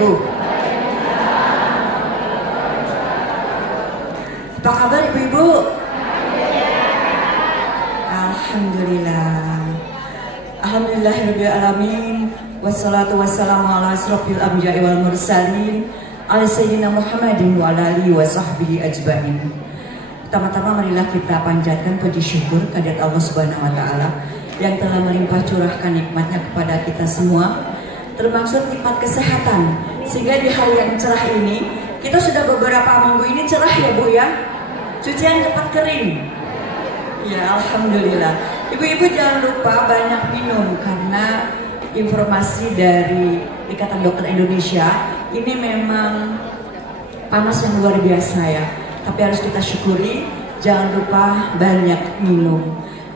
wabarakatuh. Apa kabar ibu-ibu? Alhamdulillah. Alhamdulillahirrahmanirrahim. Wassalatu wassalamu ala asrofil anbiya'i wal mursalin ala sayyidina Muhammadin wa ala alihi wa sahbihi ajma'in. Pertama-tama marilah kita panjatkan puji syukur kehadirat Allah Subhanahu wa taala yang telah melimpah curahkan nikmatnya kepada kita semua, termasuk nikmat kesehatan, sehingga di hari yang cerah ini kita sudah beberapa minggu ini cerah ya Bu ya, cucian cepat kering ya, alhamdulillah. Ibu-ibu jangan lupa banyak minum, karena informasi dari Ikatan Dokter Indonesia ini memang panas yang luar biasa ya, tapi harus kita syukuri. Jangan lupa banyak minum.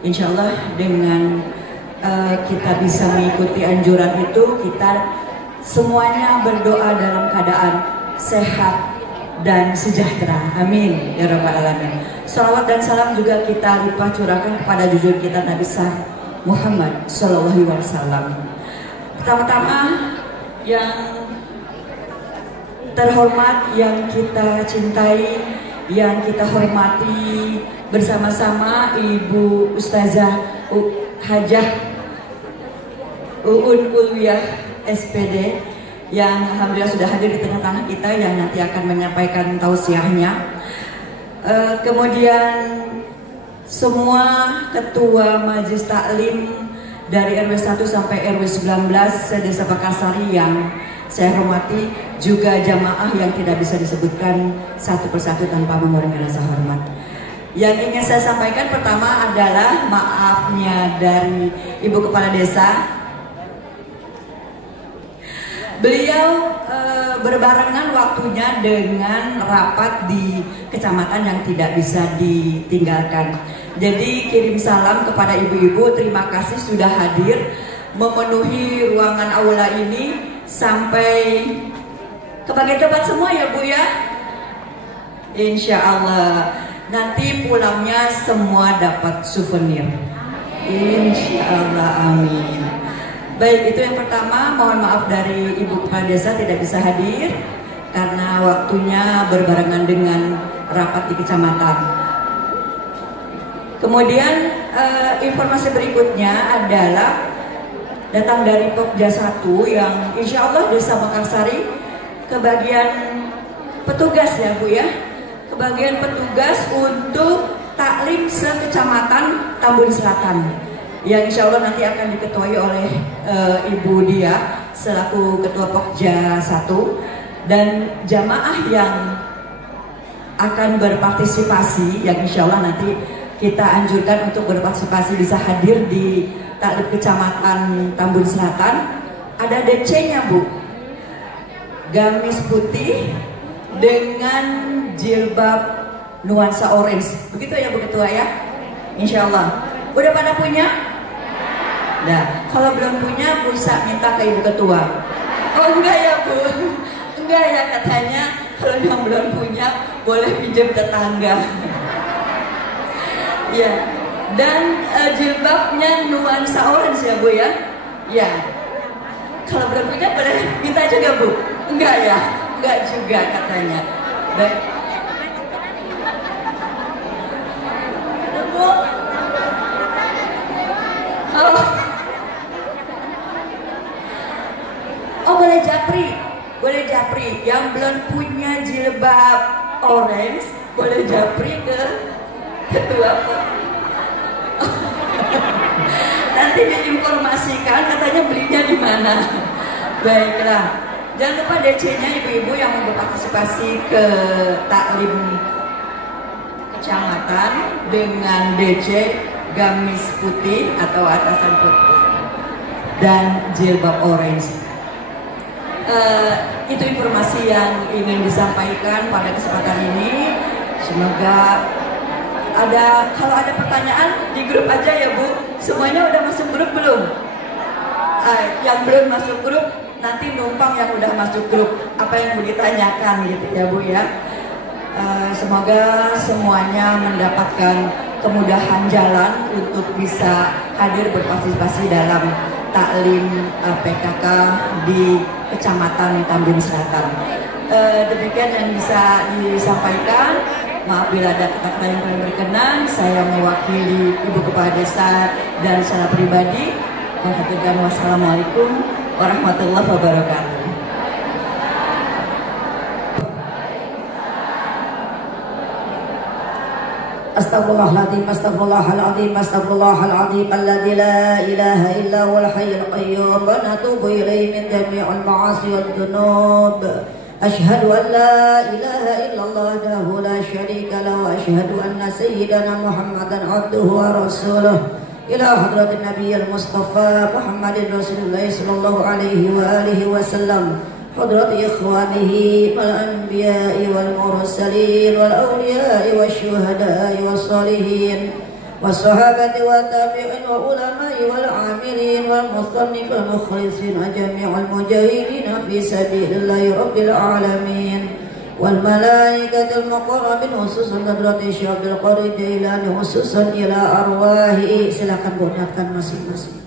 Insya Allah dengan kita bisa mengikuti anjuran itu, kita semuanya berdoa dalam keadaan sehat dan sejahtera. Amin ya rabbal alamin. Salawat dan salam juga kita limpah curahkan kepada jujur kita Nabi Muhammad Sallallahu Alaihi Wasallam. Pertama-tama yang terhormat, yang kita cintai, yang kita hormati bersama-sama Ibu Ustazah Hajah Uun Ulwiyah SPD yang alhamdulillah sudah hadir di tengah-tengah kita, yang nanti akan menyampaikan tausiahnya. Kemudian semua ketua majelis taklim dari RW 1 sampai RW 19 se-Desa Pakarsari yang saya hormati, juga jamaah yang tidak bisa disebutkan satu persatu tanpa mengurangi rasa hormat. Yang ingin saya sampaikan pertama adalah maafnya dari Ibu Kepala Desa. Beliau berbarengan waktunya dengan rapat di kecamatan yang tidak bisa ditinggalkan. Jadi kirim salam kepada ibu-ibu, terima kasih sudah hadir memenuhi ruangan aula ini sampai ke bagian tempat semua ya Bu ya. Insya Allah nanti pulangnya semua dapat souvenir. Insya Allah, amin. Baik, itu yang pertama. Mohon maaf dari Ibu Kepala Desa tidak bisa hadir karena waktunya berbarengan dengan rapat di kecamatan. Kemudian informasi berikutnya adalah datang dari Pokja 1 yang insya Allah Desa Pakarsari kebagian petugas ya Bu ya, kebagian petugas untuk taklim se-Kecamatan Tambun Selatan, yang insya Allah nanti akan diketuai oleh Ibu Dia selaku Ketua Pokja 1, dan jamaah yang akan berpartisipasi yang insya Allah nanti kita anjurkan untuk berpartisipasi bisa hadir di taklim Kecamatan Tambun Selatan. Ada DC-nya Bu, gamis putih dengan jilbab nuansa orange, begitu ya Bu Ketua ya, insya Allah. Udah pada punya? Nah, kalau belum punya bisa minta ke Ibu Ketua. Oh enggak ya Bu, enggak ya, katanya kalau yang belum punya boleh pinjam tetangga. Ya, dan jilbabnya nuansa orange ya Bu ya. Ya, kalau belum punya boleh minta juga Bu. Enggak ya, enggak juga katanya. Baik. Bu. Oh boleh japri, boleh japri. Yang belum punya jilbab orange boleh japri ke ketua. Nanti diinformasikan katanya belinya di mana. Baiklah, jangan lupa DC-nya ibu-ibu yang mau berpartisipasi ke taklim kecamatan dengan DC gamis putih atau atasan putih dan jilbab orange. Itu informasi yang ingin disampaikan pada kesempatan ini. Semoga kalau ada pertanyaan di grup aja ya Bu. Semuanya udah masuk grup belum? Yang belum masuk grup nanti numpang yang udah masuk grup, apa yang mau ditanyakan gitu ya Bu ya. Semoga semuanya mendapatkan kemudahan jalan untuk bisa hadir berpartisipasi dalam taklim PKK di Kecamatan Tambun Selatan. Demikian yang bisa disampaikan. Maaf bila ada kata-kata yang kurang berkenan. Saya mewakili Ibu Kepala Desa dan secara pribadi mengatakan wassalamualaikum warahmatullahi wabarakatuh. Astaghfirullahaladzim, astaghfirullahaladzim, astaghfirullahaladzim alladzi la ilaha illa huwal hayyul qayyum wa natubu ilaihi min jami'il ma'asi wad dzunub. Asyhadu an la ilaha illallah wahdahu la syarika lahu wa asyhadu anna sayyidana Muhammadan abduhu wa rasuluh. Ila hadratin nabiyil mustafa Muhammadin rasulullah sallallahu alaihi wa alihi wasallam. حضرة إخوانه والأنبياء والمرسلين والأولياء والشهداء والصالحين والصحابة والتابعين والعلماء والعاملين والمصنفين والمخلصين جميع المجاهدين في سبيل الله رب العالمين والملائكة المقربين خصوصا حضرة الشيخ عبد القادر الجيلاني خصوصا إلى أرواحه. Silakan buatkan masing-masing.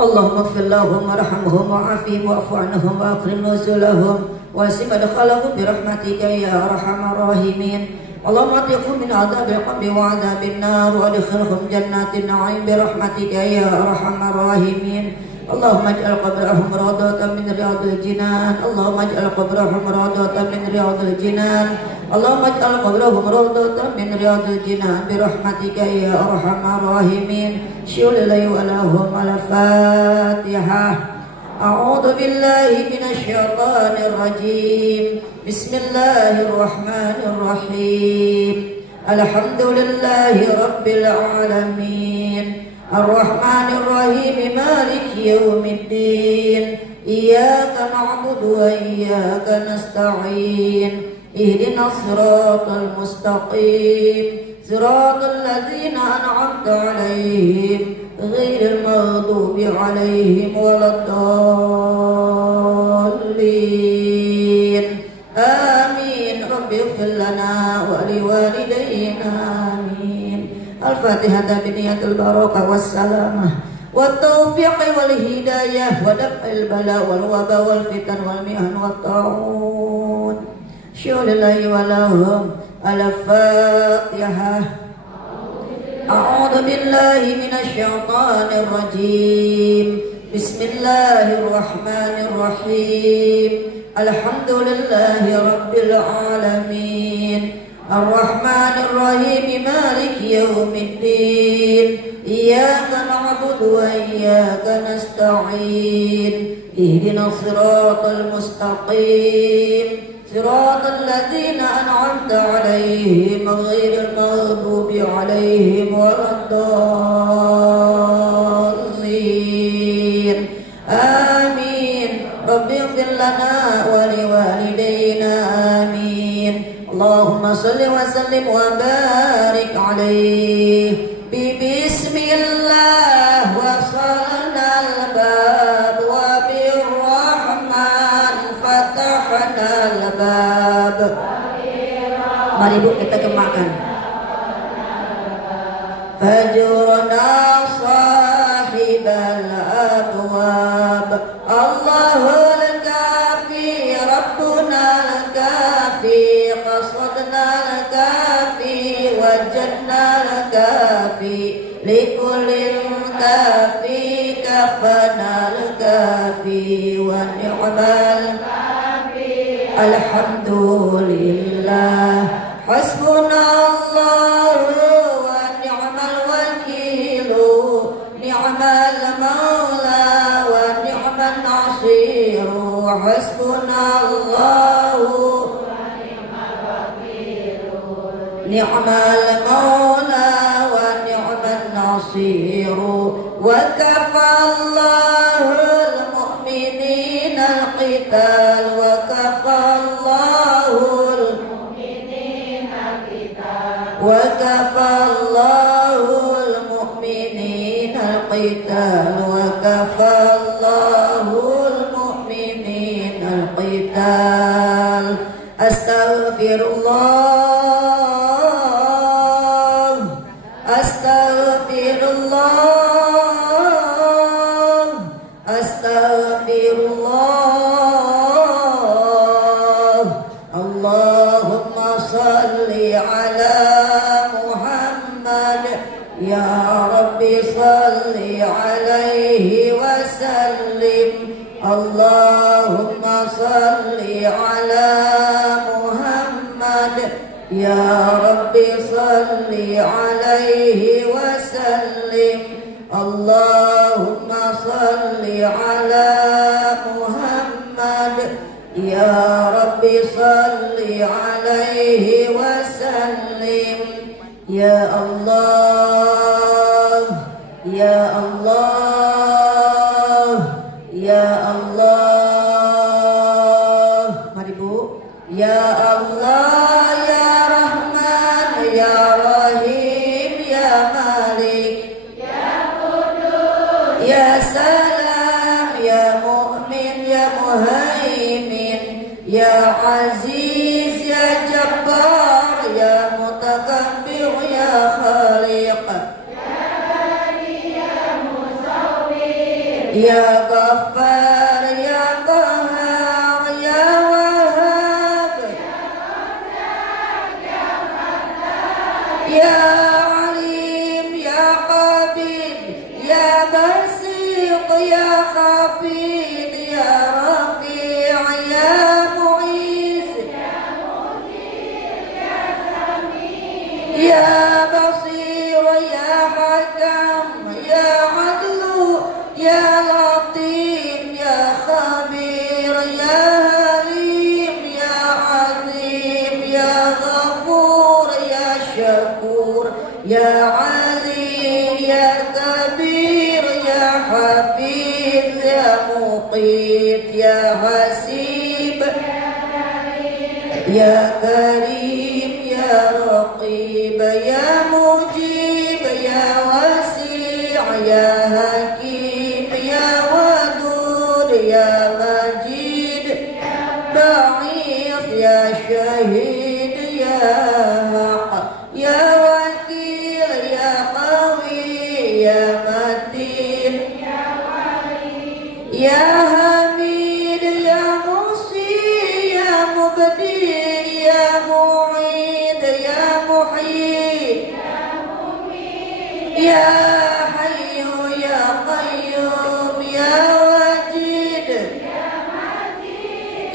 Allahumma ighfir lahum warhamhum wa'afihim wa'fu anhum wa akrim nuzulahum wasim adkhalahum bi rahmatika ya arhamar rahimin. Allahumma atiqhum min adzabil qabri wa adzabin nar wa adkhilhum jannatin na'im bi rahmatika ya arhamar rahimin. Allahumma ij'al qabrahum rawdatan min riyadil jinan. Allahumma ij'al qabrahum rawdatan min riyadil jinan. Allahumma ij'al qabrahum rawdatan min riyadil jinan bi rahmatika ya arhamar rahimin. Syulillahi wa lahum al-Fatihah. A'udzu billahi minasy syaithanir rajim. Bismillahirrahmanirrahim. Alhamdulillahi rabbil alamin. Ar-Rahmanir Rahim Maliki yaumiddin. Iyyaka na'budu wa iyyaka nasta'in. Ihdinas siratal mustaqim. Siratal ladzina an'amta 'alaihim ghairil maghdubi 'alaihim waladdallin. Amin. Rabbi ighfir lana wa liwalidayna. Amin. Al-Fatihah biniyatul barakah wassalamah wat taufiq wal hidayah wa daf'il bala wal waba wal fitan wal mihan wat ta'un. Syulillahi wa lahum al-Fatihah. A'udzu billahi minasy syaithanir rajim. Bismillahirrahmanirrahim. Alhamdulillahi rabbil alamin. Ar-Rahmanir Rahim Maliki yaumiddin. Iyyaka na'budu wa iyyaka nasta'in. Ihdinas siratal mustaqim. Siratal ladzina an'amta 'alaihim ghairil maghdubi 'alaihim waladdallin. Amin. Rabbi ighfir lana wa liwalidayna. Amin. Allahumma salli wa sallim wa barik alaihi. Bismillah wa salnal bab wa birrahman fatahnal bab. Mari Bu kita gemakan. Fajurna sahibal abwab. Allahul kafi rabbuna al-kafi. قصدنا الكافي وجدنا الكافي لكل الكافي كفنا الكافي ونعم الكافي. الحمد لله حسبنا الله ونعم الوكيل نعم المولى ونعم النصير. حسبنا الله نعم المولى ونعم النصير. وكفى الله المؤمنين القتال. وكفى الله المؤمنين القتال. وكفى الله المؤمنين القتال. وكفى الله المؤمنين القتال. أستغفر الله. Astaghfirullah, astaghfirullah. Allahumma salli ala Muhammad, ya Rabbi salli alaihi wasallim. Allahumma salli ala Muhammad, ya Rabbi salli alaihi wasallim. Allahumma salli ala Muhammad, ya Rabbi salli alaihi wasallim. Ya Allah, ya Allah, ya Allah. Mari Bu. Ya Allah, ya Rahman, ya Rahim, ya Malik, ya Salam, ya Mu'min, ya Muhaimin, ya Aziz, ya Jabbar, ya Mutakabbir, ya Khaliq, ya Ghaffar, ya Qahhar, ya Wahhab, ya Alim, ya Qabid, ya Basit, ya Hafid, ya Rafi', ya Mu'iz, ya Basir, ya Hakam, ya Adlu, ya Latif, ya Khabir, ya Halim, ya Azim, ya Ghafur, ya Syakur, ya Alim, ya Kabir, ya Hafiz, ya Muqit, ya Hasib, ya Karim, ya Raqib, ya Mujib, ya Wasi', ya Hakim, ya Wadud, ya Majid, Ba'ith, ya Syahid, ya Haq, ya Wakil, ya Qawi, ya Matin, ya Hamid, ya Musi, ya Mubdir, ya Mu'id, ya Muhyi, ya Hayyu, ya Qayyum, ya Wajid,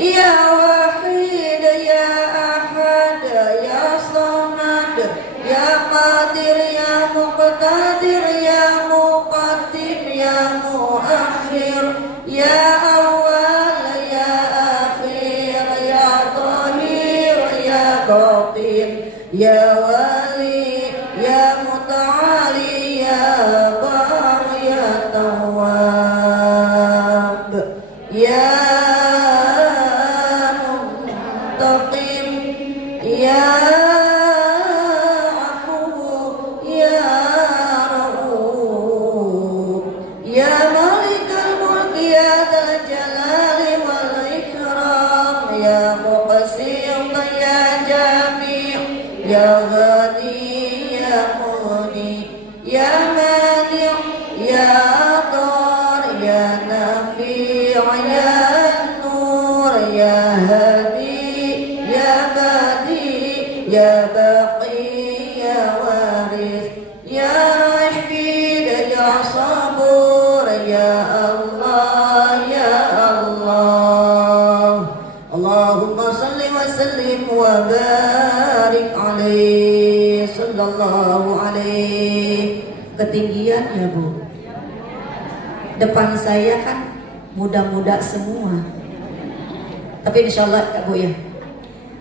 ya Wahid, ya Ahad, ya Samad, ya Qadir, ya Muqtadir, ya Muqaddim, ya Muakhir, ya Awwal, ya Akhir, ya Zahir, ya Batin, ya Wali, ya Muta'ali, ya Bar, ya Tawwab, ya Muntaqim, ya Afu, ya Rauf, ya Malikal Mulk, ya Dzal Jalali wal Ikram, ya Muqsim, ya Jami', ya Ghani, ya Mughni, ya Mani', ya Dar, ya Nafi', ya Nur, ya Hadi, ya Badi, ya Baqi, ya Waris, ya Rashid, ya Sabur, ya Allah, ya Allah. Allahumma salli wa sallim wa barik alaihi, sallallahu alaihi. Ketinggian ya Bu. Depan saya kan muda-muda semua. Tapi insyaallah ya Bu ya.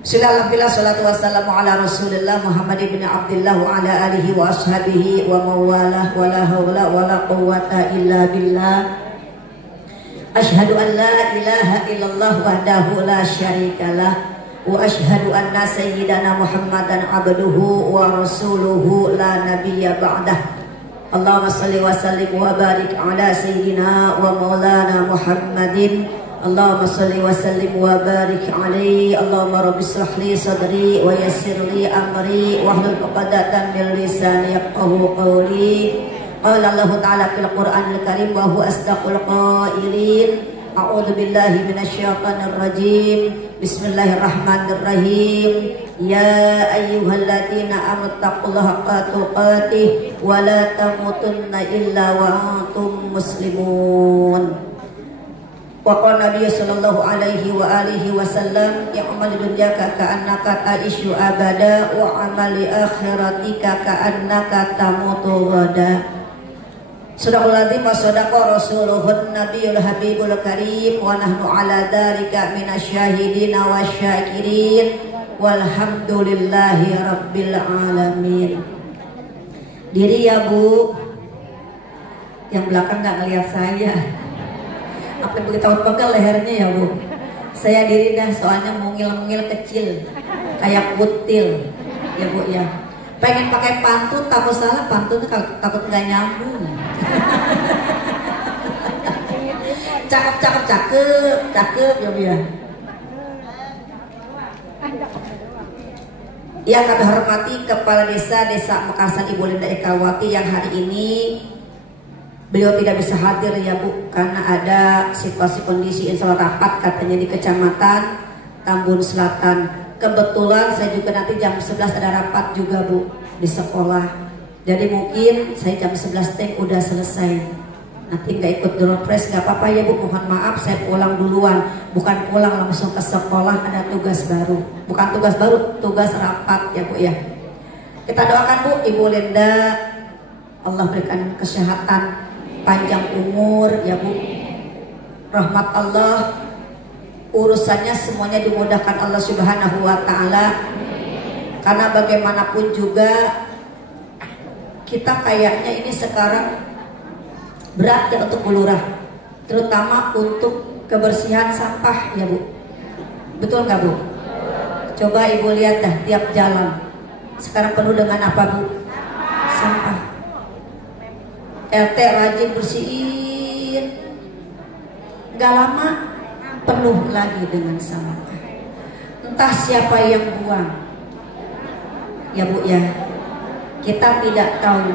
Bismillahirrahmanirrahim. Salatu wassalamu ala Rasulillah Muhammad ibn Abdullah wa ala alihi wa ashabihi wa mawalah wa la hawla wa la quwwata illa billah. Ashhadu an la ilaha illallah wahdahu la syarikalah wa ashhadu anna sayyidana Muhammadan abduhu wa rasuluhu la nabiyya ba'dah. Allahumma salli wa sallim wa barik ala sayyidina wa maulana Muhammadin Allahumma salli wa sallim wa barik alaihi. Allahumma rabbi ishrah li sadri wa yassir li amri wahlul 'uqdatam min lisani yafqahu qawli. Qala Allah Ta'ala fil Qur'anil Karim wa huwa asdaqul qailin. A'udzu billahi minasyaitonir rajim. Bismillahirrahmanirrahim. Ya ayyuhalladzina amanu taqullaha haqqa tuqatih wa la tamutunna illa wa antum muslimun. Wa qala Nabi sallallahu alaihi wa alihi wasallam ya'mal dunyaka ka'annaka ta'ishu abada wa amali akhiratika ka'annaka tamutu ghada. Sadaqallahul adzim wa sadaqa rasuluhun nabiyul habibul karim wa nahnu ala dzalika minasyahidin wasyakirin walhamdulillahi rabbil alamin. Diri ya Bu, yang belakang nggak ngeliat saya. Apa yang begitu pegal lehernya ya Bu? Saya diri dah soalnya mungil-mungil kecil kayak kutil ya Bu ya. Pengen pakai pantun, takut salah pantunnya takut nggak nyambung. Cakep ya Bu ya. Yang kami hormati Kepala Desa Mekasan Ibu Linda Ekawati yang hari ini beliau tidak bisa hadir ya Bu, karena ada situasi kondisi insya Allah rapat katanya di Kecamatan Tambun Selatan. Kebetulan saya juga nanti jam 11 ada rapat juga Bu di sekolah. Jadi mungkin saya jam 11 teh udah selesai. Nanti nggak ikut door press nggak apa-apa ya Bu, mohon maaf saya pulang duluan. Bukan pulang langsung ke sekolah, ada tugas baru. Bukan tugas baru, tugas rapat ya Bu ya. Kita doakan Bu Ibu Linda, Allah berikan kesehatan, panjang umur ya Bu. Rahmat Allah, urusannya semuanya dimudahkan Allah Subhanahu wa Ta'ala. Karena bagaimanapun juga kita kayaknya ini sekarang berat ya untuk bulurah, terutama untuk kebersihan sampah ya Bu. Betul nggak Bu? Coba Ibu lihat dah tiap jalan sekarang penuh dengan apa Bu? Sampah. RT rajin bersihin, nggak lama penuh lagi dengan sampah. Entah siapa yang buang ya Bu ya, kita tidak tahu,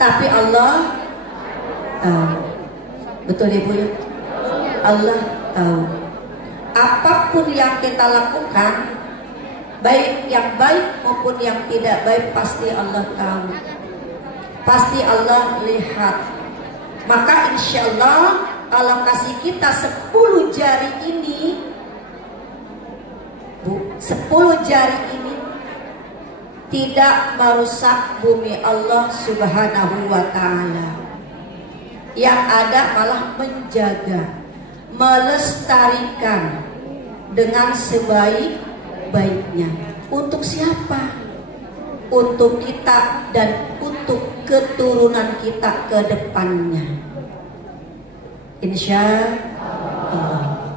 tapi Allah tahu. Betul ya Bu ya? Allah tahu. Apapun yang kita lakukan, baik yang baik maupun yang tidak baik, pasti Allah tahu, pasti Allah lihat. Maka insya Allah Allah kasih kita 10 jari ini Bu, 10 jari ini tidak merusak bumi Allah Subhanahu wa Ta'ala. Yang ada malah menjaga, melestarikan dengan sebaik-baiknya. Untuk siapa? Untuk kita dan untuk keturunan kita ke depannya. Insya Allah.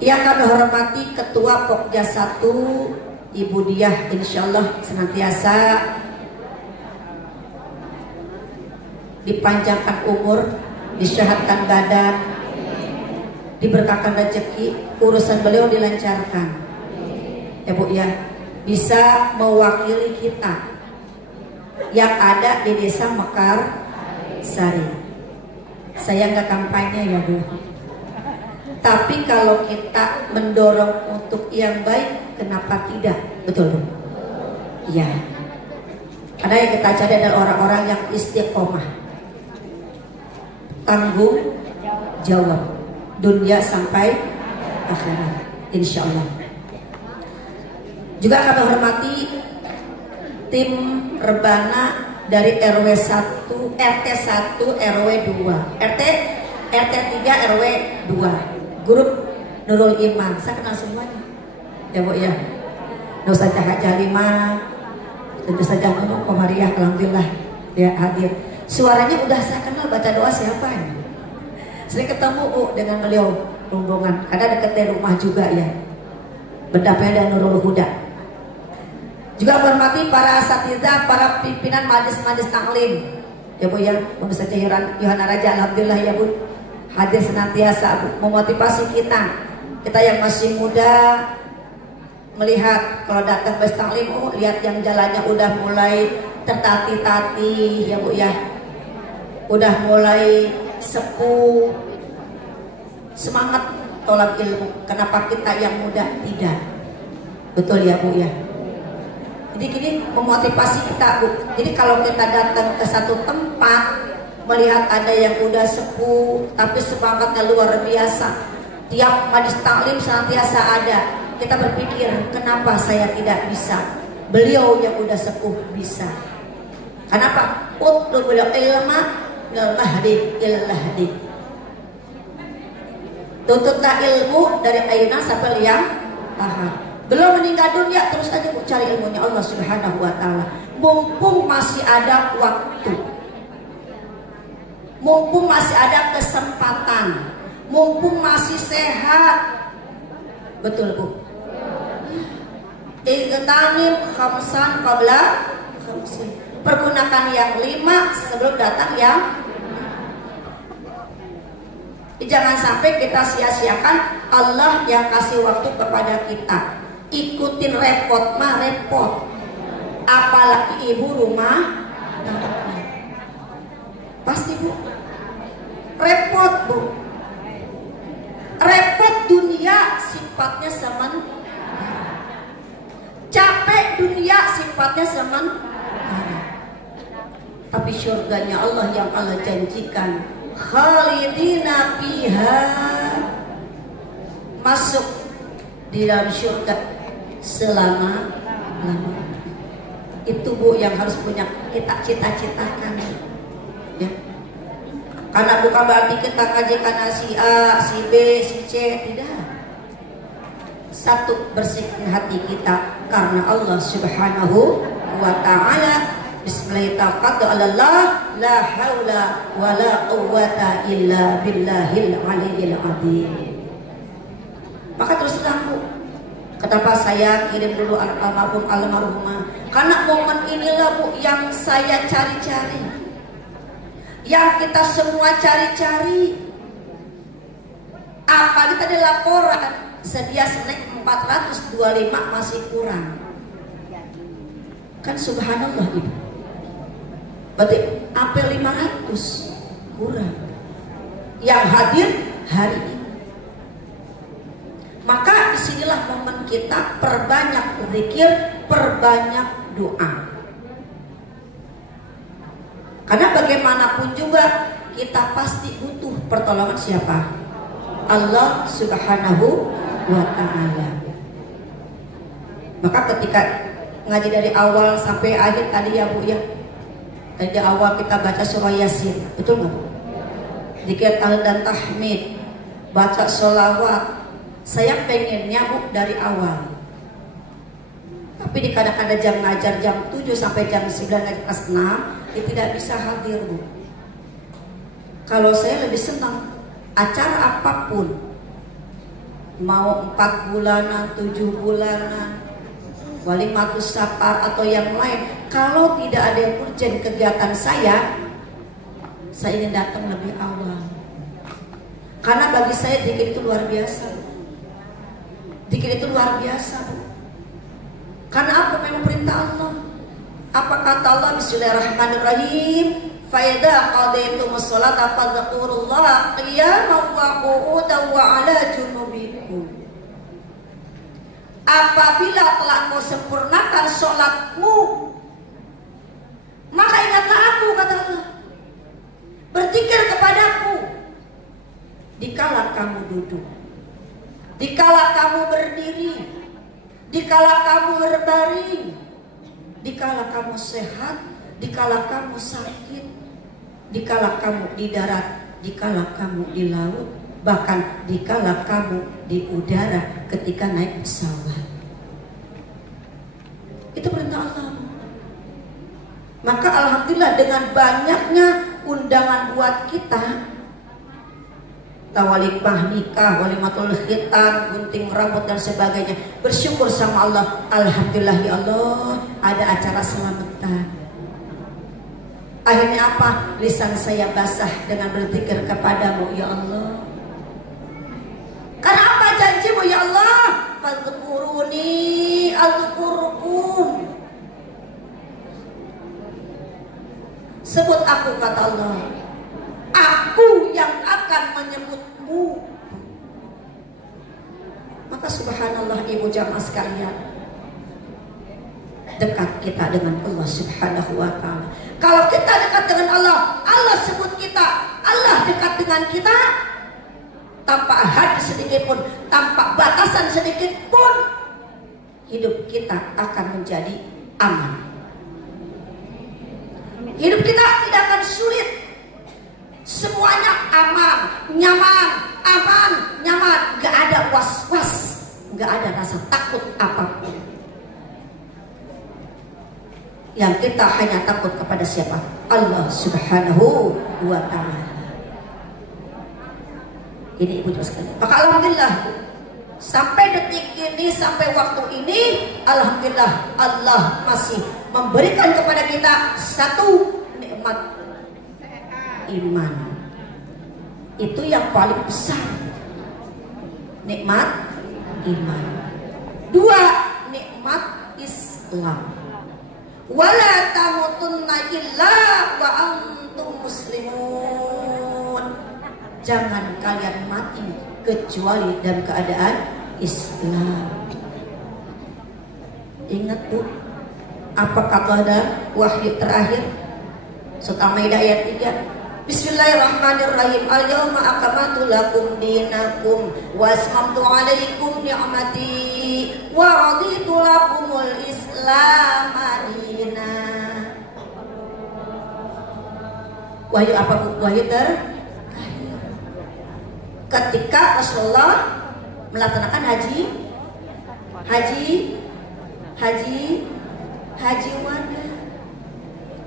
Yang kami hormati Ketua Pokja 1 Ibu Diah, insya Allah senantiasa dipanjangkan umur, disehatkan badan, diberkahkan rezeki, urusan beliau dilancarkan ya Bu ya, bisa mewakili kita yang ada di Desa Mekarsari. Saya nggak kampanye ya Bu, tapi kalau kita mendorong untuk yang baik, kenapa tidak? Betul Bu? Iya. Karena yang kita cari adalah orang-orang yang istiqomah, tanggung jawab, dunia sampai akhirat, insya Allah. Juga kami hormati tim Rebana dari RW 1, RT 1, RW 2, RT 3, RW 2, grup Nurul Iman. Saya kenal semuanya ya Bu ya. Nusa Cahaja 5, tentu saja Nunung Komariah, alhamdulillah ya hadir. Suaranya udah saya kenal, baca doa siapa ya. Sering ketemu dengan beliau rombongan, karena dekat dari rumah juga ya. Bendapnya dan Nurul Huda. Juga hormati para asatidzah, para pimpinan majelis-majelis taklim ya Bu ya. Tentu saja Yohana Raja, alhamdulillah ya Bu. hadir senantiasa memotivasi kita yang masih muda, melihat kalau datang ke taklim, oh lihat yang jalannya udah mulai tertati-tati ya Bu ya, udah mulai sepuh, semangat tolak ilmu. Kenapa kita yang muda tidak? Betul ya Bu ya. Jadi gini memotivasi kita Bu. Jadi kalau kita datang ke satu tempat, melihat ada yang udah sepuh tapi semangatnya luar biasa, tiap majlis taklim senantiasa ada, kita berpikir kenapa saya tidak bisa? Beliau yang udah sepuh bisa. Kenapa? Utlubul ilma minal mahdi ilal lahdi. Tuntutlah ilmu dari ayunan sampai liang lahat. Belum meninggal dunia terus aja Bu cari ilmunya Allah Subhanahu wa taala. Mumpung masih ada waktu, mumpung masih ada kesempatan, mumpung masih sehat. Betul Bu. Igtanim khamsan qabla khamsin. Pergunakan yang 5 sebelum datang yang. Jangan sampai kita sia-siakan Allah yang kasih waktu kepada kita. Ikutin repot mah repot. Apalagi ibu rumah pasti Bu repot Bu. Repot dunia sifatnya sementara, capek dunia sifatnya sementara, tapi surganya Allah yang Allah janjikan khalidina fiha, masuk di dalam surga selama-lamanya. Itu Bu yang harus punya kita cita-citakan ya. Karena bukan berarti kita kajikan si A, si B, si C, tidak. Satu, bersihkan hati kita karena Allah Subhanahu wa ta'ala. Bismillahirrahmanirrahim. La haula wa la quwwata illa billahil aliyyil azim. Maka terus terang Bu, kenapa saya kirim dulu almarhumah? Karena momen inilah Bu yang saya cari-cari, yang kita semua cari-cari. Apalagi tadi laporan sedia snack 425 masih kurang. Kan subhanallah Ibu. Berarti hampir 500 kurang yang hadir hari ini. Maka disinilah momen kita perbanyak zikir, perbanyak doa. Karena bagaimanapun juga kita pasti butuh pertolongan siapa? Allah Subhanahu wa ta'ala. Maka ketika ngaji dari awal sampai akhir tadi ya Bu ya, dari awal kita baca surah Yasin, betul nggak Bu? Zikir dan tahmid, baca sholawat. Saya pengennya Bu dari awal, tapi di kadang-kadang jam ngajar jam 7 sampai jam 9 ngajar kelas 6 tidak bisa hadir Bu. Kalau saya lebih senang acara apapun, mau 4 bulanan, 7 bulanan, walimatus safar atau yang lain, kalau tidak ada yang urgent kegiatan saya ingin datang lebih awal. Karena bagi saya zikir itu luar biasa. Zikir itu luar biasa Bu. Karena apa? Memang perintah Allah. Apa kata Allah? Bismillahirrahmanirrahim. Fa idza qadaytumus sholata fadhkurullaha qiyaman wa qu'udan wa 'ala junubikum. Apabila telah kau sempurnakan sholatmu, maka ingatlah aku, kata Allah. Berzikir kepadaku dikala kamu duduk, dikala kamu berdiri, dikala kamu berbaring, dikala kamu sehat, dikala kamu sakit, dikala kamu di darat, dikala kamu di laut, bahkan dikala kamu di udara ketika naik pesawat. Itu perintah Allah. Maka alhamdulillah dengan banyaknya undangan buat kita, tawalikah, nikah, walimatul khitan, gunting rambut dan sebagainya, bersyukur sama Allah. Alhamdulillah ya Allah, ada acara selamatan. Akhirnya apa? Lisan saya basah dengan berzikir kepadamu ya Allah. Karena apa janjimu ya Allah? Fadhkuruni adzkurkum. Sebut aku kata Allah. Aku yang akan menyebutmu. Maka subhanallah ibu jamaah sekalian, dekat kita dengan Allah subhanahu wa ta'ala. Kalau kita dekat dengan Allah, Allah sebut kita, Allah dekat dengan kita, tanpa had sedikit pun, tanpa batasan sedikit pun, hidup kita akan menjadi aman. Hidup kita tidak akan sulit. Semuanya aman, nyaman, aman, nyaman. Gak ada was-was, gak ada rasa takut apapun. Yang kita hanya takut kepada siapa? Allah subhanahu wa ta'ala. Ini ibu sekalian. Maka alhamdulillah, sampai detik ini, sampai waktu ini, alhamdulillah Allah masih memberikan kepada kita satu nikmat iman. Itu yang paling besar, nikmat iman. Dua, nikmat Islam. Wala tamutunna illa wa antum muslimun. Jangan kalian mati kecuali dalam keadaan Islam. Ingat Bu, apa kata ada wahyu terakhir Surah Al-Maidah ayat 3. Bismillahirrahmanirrahim. Al-yawma akmaltu lakum dinakum wa atmamtu 'alaikum ni'mati wa raditu lakumul Islam madina. Wahyu apa Bu? Wahyu ketika Rasulullah melaksanakan haji wada,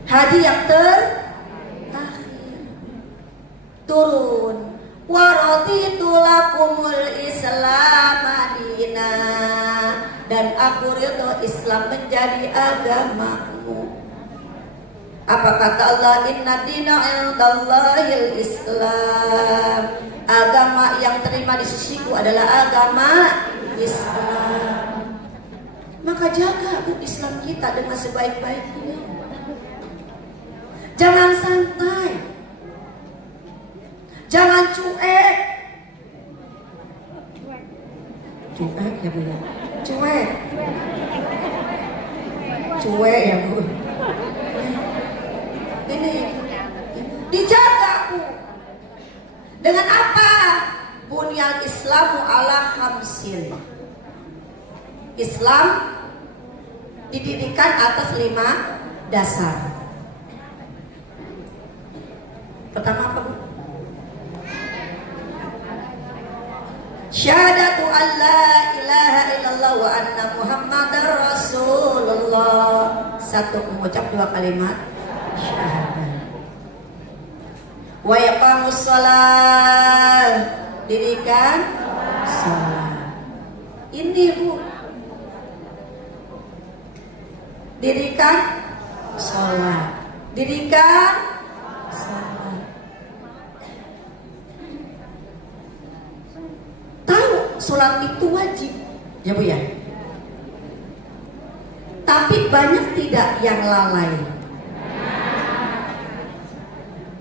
haji yang terakhir, turun wa raditu lakumul Islam madinah, dan aku ridho Islam menjadi agamamu. Apa kata Allah? Inna dina indallahil Islam. Agama yang terima di sisiku adalah agama Islam. Maka jaga Bu Islam kita dengan sebaik-baiknya. Jangan santai, jangan cuek. Cuek ya Bu ya. Cuek ya Bu. Ini dijaga Bu. Dengan apa? Bunyal Islamu ala khamsin. Islam didirikan atas 5 dasar. Pertama apa Bu? Syahadatu an la ilaha illallah wa anna muhammadar rasulullah. Satu, mengucap 2 kalimat syahadat. Wa iqamus shalah, dirikan salat. Ini Bu, dirikan salat, dirikan salat. Tahu salat itu wajib ya Bu ya, tapi banyak tidak yang lalai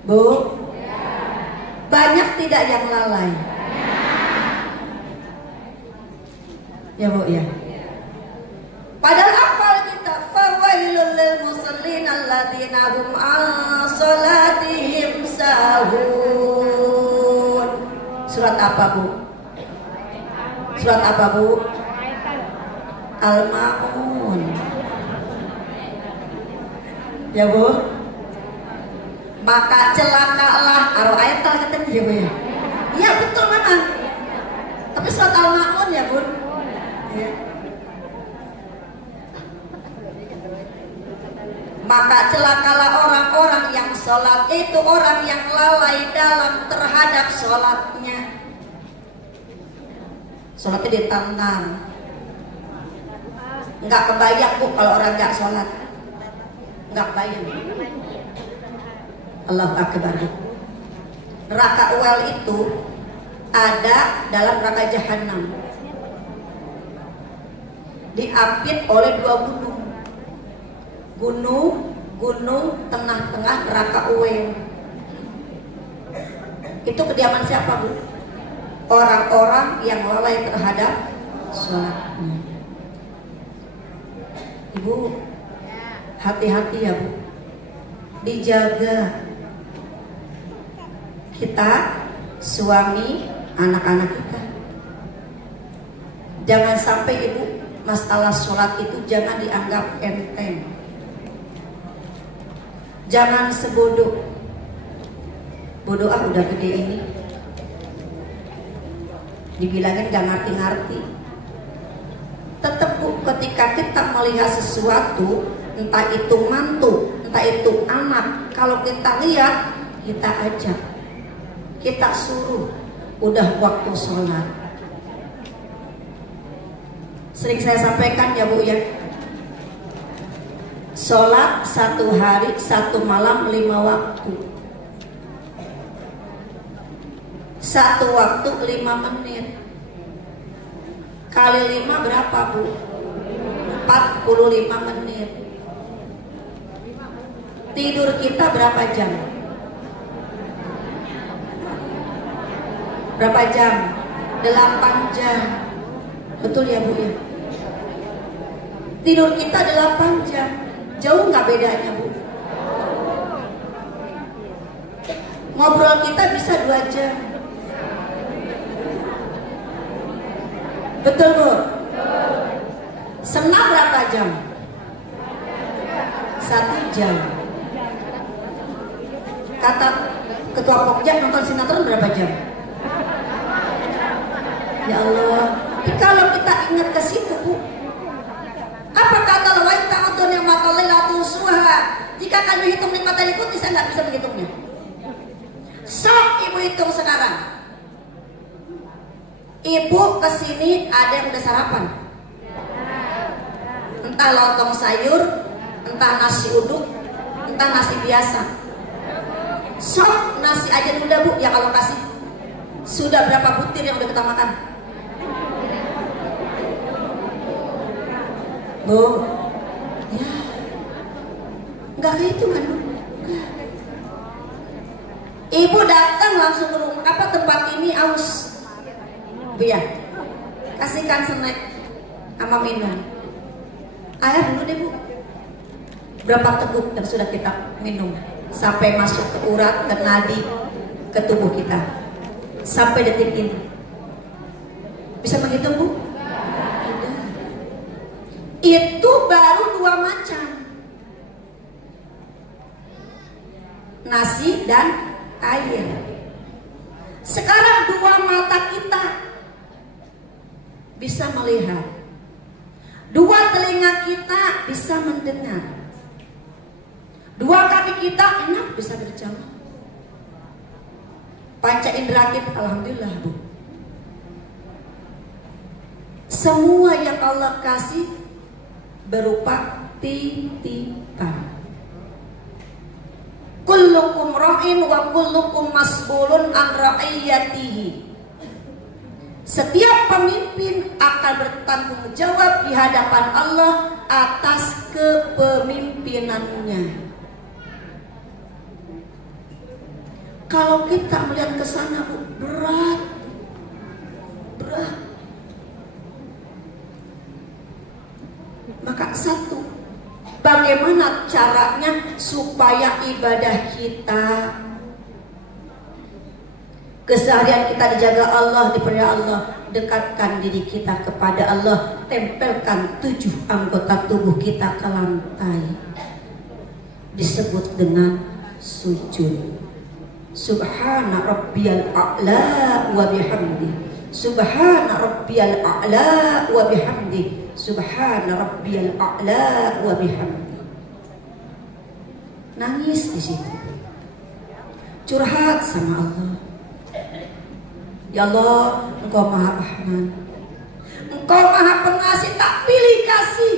Bu? Banyak tidak yang lalai ya Bu ya. Padahal hafal kita, fawailul lil musallin alladzina hum an salatihim sahun. Surat apa Bu? Surat apa Bu? Al-Ma'un ya Bu. Maka celakalah, aruh ayat katanya ya Bu ya. Iya betul memang. Tapi surat Al-Ma'un ya Bu ya. Maka celakalah orang-orang yang sholat itu orang yang lalai dalam terhadap sholatnya. Sholatnya ditantang. Nggak kebayang Bu kalau orang nggak sholat. Nggak kebayang. Allahu Akbar. Neraka Uwal itu ada dalam neraka Jahanam. Diapit oleh dua gunung. Gunung tengah-tengah neraka Uwal. Itu kediaman siapa, Bu? Orang-orang yang lalai terhadap sholatnya. Ibu, hati-hati ya, Bu. Dijaga. Kita, suami, anak-anak kita. Jangan sampai Ibu, masalah sholat itu jangan dianggap enteng. Jangan sebodoh. Bodoh udah gede ini. Dibilangin gak ngerti-ngerti. Tetap, Bu, ketika kita melihat sesuatu, entah itu mantu, entah itu anak, kalau kita lihat, kita ajak, kita suruh, udah waktu sholat. Sering saya sampaikan ya, Bu, ya, sholat 1 hari 1 malam 5 waktu. 1 waktu 5 menit. Kali 5 berapa, Bu? 45 menit. Tidur kita berapa jam? Berapa jam? 8 jam. Betul ya, Bu, ya? Tidur kita 8 jam. Jauh nggak bedanya, Bu? Ngobrol kita bisa 2 jam. Betul, Bu? Senam berapa jam? 1 jam. Kata Ketua Pokja, nonton sinetron berapa jam? Ya Allah. Tapi kalau kita ingat ke situ, Bu, apa kata Allah? Wa ta'udun ni'matallahi la tuhsuha. Jika kami hitung nikmat dari ikut, saya nggak bisa menghitungnya. Sok Ibu hitung sekarang. Ibu kesini ada yang udah sarapan, entah lontong sayur, entah nasi uduk, entah nasi biasa. Sok nasi aja udah, Bu, ya kalau kasih. Sudah berapa butir yang udah kita makan? Bu, ya nggak kehitungan, Bu. Ibu datang langsung ke rumah, apa tempat ini aus, Bu, ya, kasihkan snack sama minum. Air dulu deh, Bu. Berapa teguk yang sudah kita minum sampai masuk ke urat, ke nadi, ke tubuh kita sampai detik ini? Bisa menghitung, Bu? Tidak. Itu baru 2 macam, nasi dan air. Sekarang 2 mata kita bisa melihat, 2 telinga kita bisa mendengar, 2 kaki kita enak bisa berjalan. Panca indera kita, alhamdulillah, Bu. Semua yang Allah kasih berupa titipan. Kullukum ra'in wa kullukum mas'ulun an ra'iyatihi. Setiap pemimpin akan bertanggung jawab di hadapan Allah atas kepemimpinannya. Kalau kita melihat ke sana, Bu, berat. Maka satu, bagaimana caranya supaya ibadah kita, keseharian kita dijaga Allah, dipelihara Allah, dekatkan diri kita kepada Allah, tempelkan 7 anggota tubuh kita ke lantai, disebut dengan sujud. Subhana rabbiyal a'la wa bihamdi. Subhana rabbiyal a'la wa bihamdi. Subhana rabbiyal a'la wa bihamdi. Nangis di situ. Curhat sama Allah. Ya Allah, Engkau Maha Rahman, Engkau Maha Pengasih, tak pilih kasih.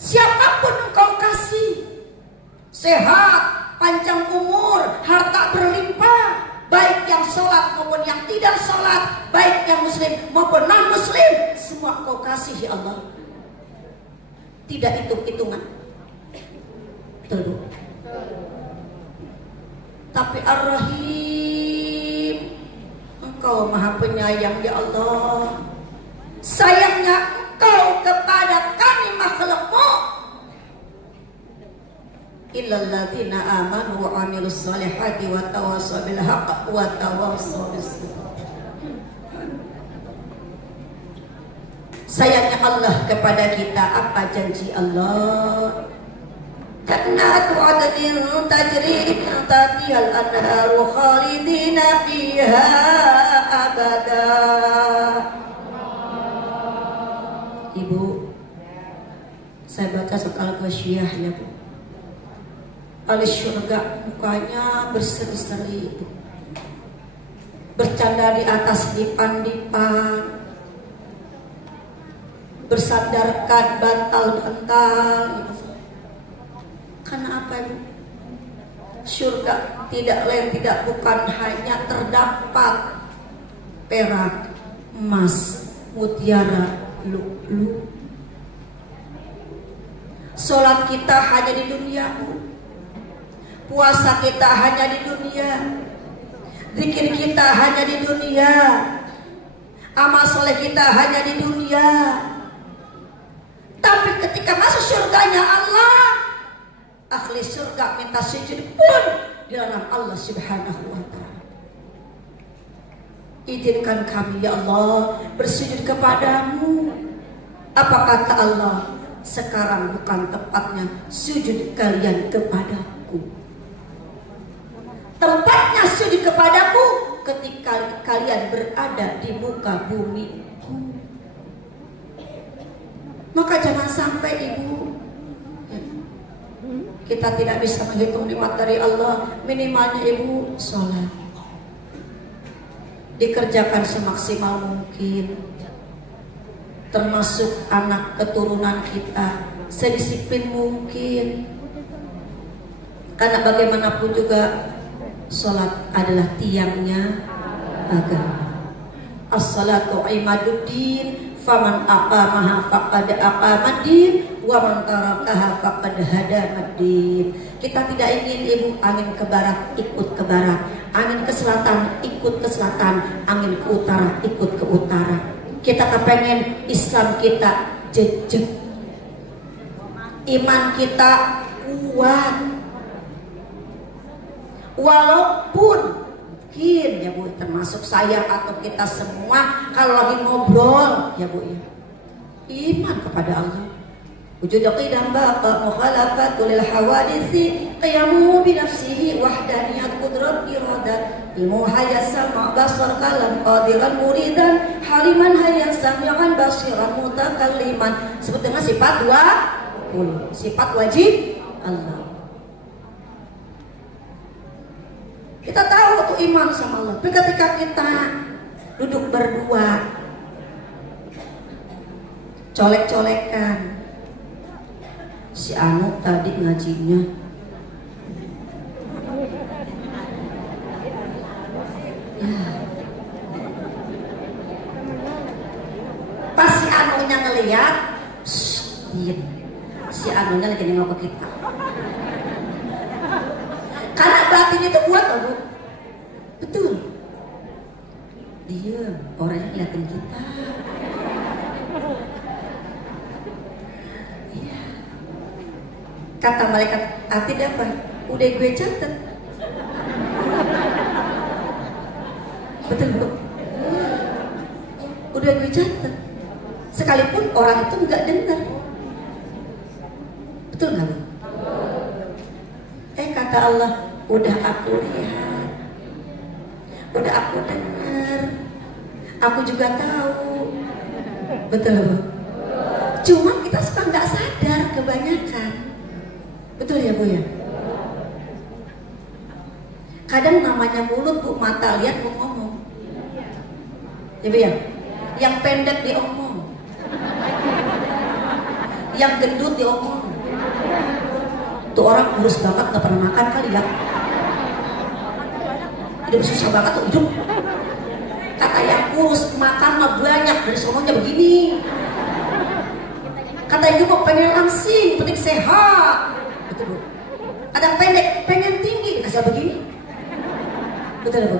Siapapun Engkau kasih, sehat, panjang umur, yang tidak sholat, baik yang muslim maupun non muslim, semua kau kasih ya Allah. Tidak hitung-hitungan. Betul Bu? Tapi Ar-Rahim, Engkau maha penyayang ya Allah. Sayangnya Engkau kepada kami makhlukmu. Illal ladzina amanu wa amilus solihati wa tawassaw bil haqq wa tawassaw bis sabr. Sayangnya Allah kepada kita, apa janji Allah? Jannatu adnin tajri min tahtihal anharu khalidina fiha abada. Ibu, saya baca surat Al-Ghasyiyah ya Bu. Ahli surga mukanya berseri-seri, bercanda di atas dipan-dipan, bersandarkan bantal-bantal. Karena apa Ibu? Surga tidak lain tidak bukan hanya terdapat perak, emas, mutiara, lu'lu'. Sholat kita hanya di dunia Bu. Puasa kita hanya di dunia, zikir kita hanya di dunia, amal soleh kita hanya di dunia. Tapi ketika masuk surganya Allah, ahli surga minta sujud pun dilarang Allah Subhanahu wa ta'ala. Izinkan kami ya Allah bersujud kepadamu. Apa kata Allah? Sekarang bukan tempatnya sujud kalian kepadaku. Tempatnya sujud kepadaku ketika kalian berada di muka bumi. Maka jangan sampai Ibu, kita tidak bisa menghitung nikmat dari Allah. Minimalnya Ibu sholat dikerjakan semaksimal mungkin, termasuk anak keturunan kita sedisiplin mungkin. Karena bagaimanapun juga sholat adalah tiangnya agama. As-salatu imaduddin, faman aqamaha faqad aqamaddin, wa man tarakaha faqad hadamaddin. Kita tidak ingin Ibu angin ke barat ikut ke barat, angin ke selatan ikut ke selatan, angin ke utara ikut ke utara. Kita kepengen Islam kita jejak, iman kita kuat. Walaupun mungkin ya Bu, termasuk saya atau kita semua kalau lagi ngobrol ya Bu ya, iman kepada Allah. Wujud qidam baqa mukhalafatul lil hawaditsi qiyamu bi nafsihi wahdaniyat qudrat iradat ilmu hayya sama basar kalam qadiran muridan haliman hayyan sami'an basiran mutakalliman. Sebut dengan sifat 20, sifat wajib Allah. Kita tahu tuh iman sama Allah. Tapi ketika kita duduk berdua, colek-colekan, si Anu tadi ngajinya ya. Pas si Anunya ngeliat, diam. Si Anunya lagi nengok ke kita. Karena batin itu kuat loh Bu. Betul. Dia orangnya ngeliatin kita. Iya. Kata malaikat hati apa? Udah gue catet. Betul Bu. Udah gue catet. Sekalipun orang itu nggak dengar. Betul nggak Bu? Kata Allah, udah aku lihat, udah aku dengar, aku juga tahu. Betul Bu? Cuma kita suka nggak sadar kebanyakan. Betul ya Bu ya? Kadang namanya mulut Bu, mata lihat mau ngomong ya Bu ya? Yang pendek diomong, yang gendut diomong. Tuh orang kurus banget gak pernah makan kali ya. Hidup susah banget tuh hidup. Kata yang kurus makan mah banyak, dari sononya begini. Kata yang gemuk pengen langsing, penting sehat. Betul Bu. Ada yang pendek pengen tinggi, dikasih begini. Betul Bu.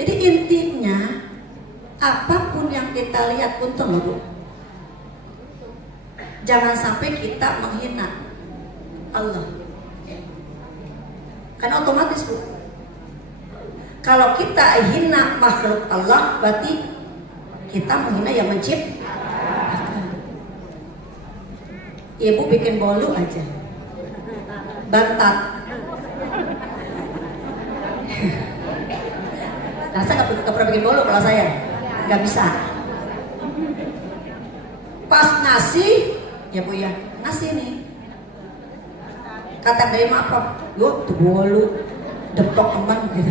Jadi intinya apapun yang kita lihat untung loh Bu. Jangan sampai kita menghina Allah. Karena otomatis Bu, kalau kita hina makhluk Allah, berarti kita menghina yang menciptakan. Ibu bikin bolu aja, bantat. Nah, saya nggak pernah bikin bolu kalau saya nggak bisa. Pas ngasih, ya Bu ya, ngasih nih. Kata dari apa? Yuk, tuh bolu, depok emang gitu.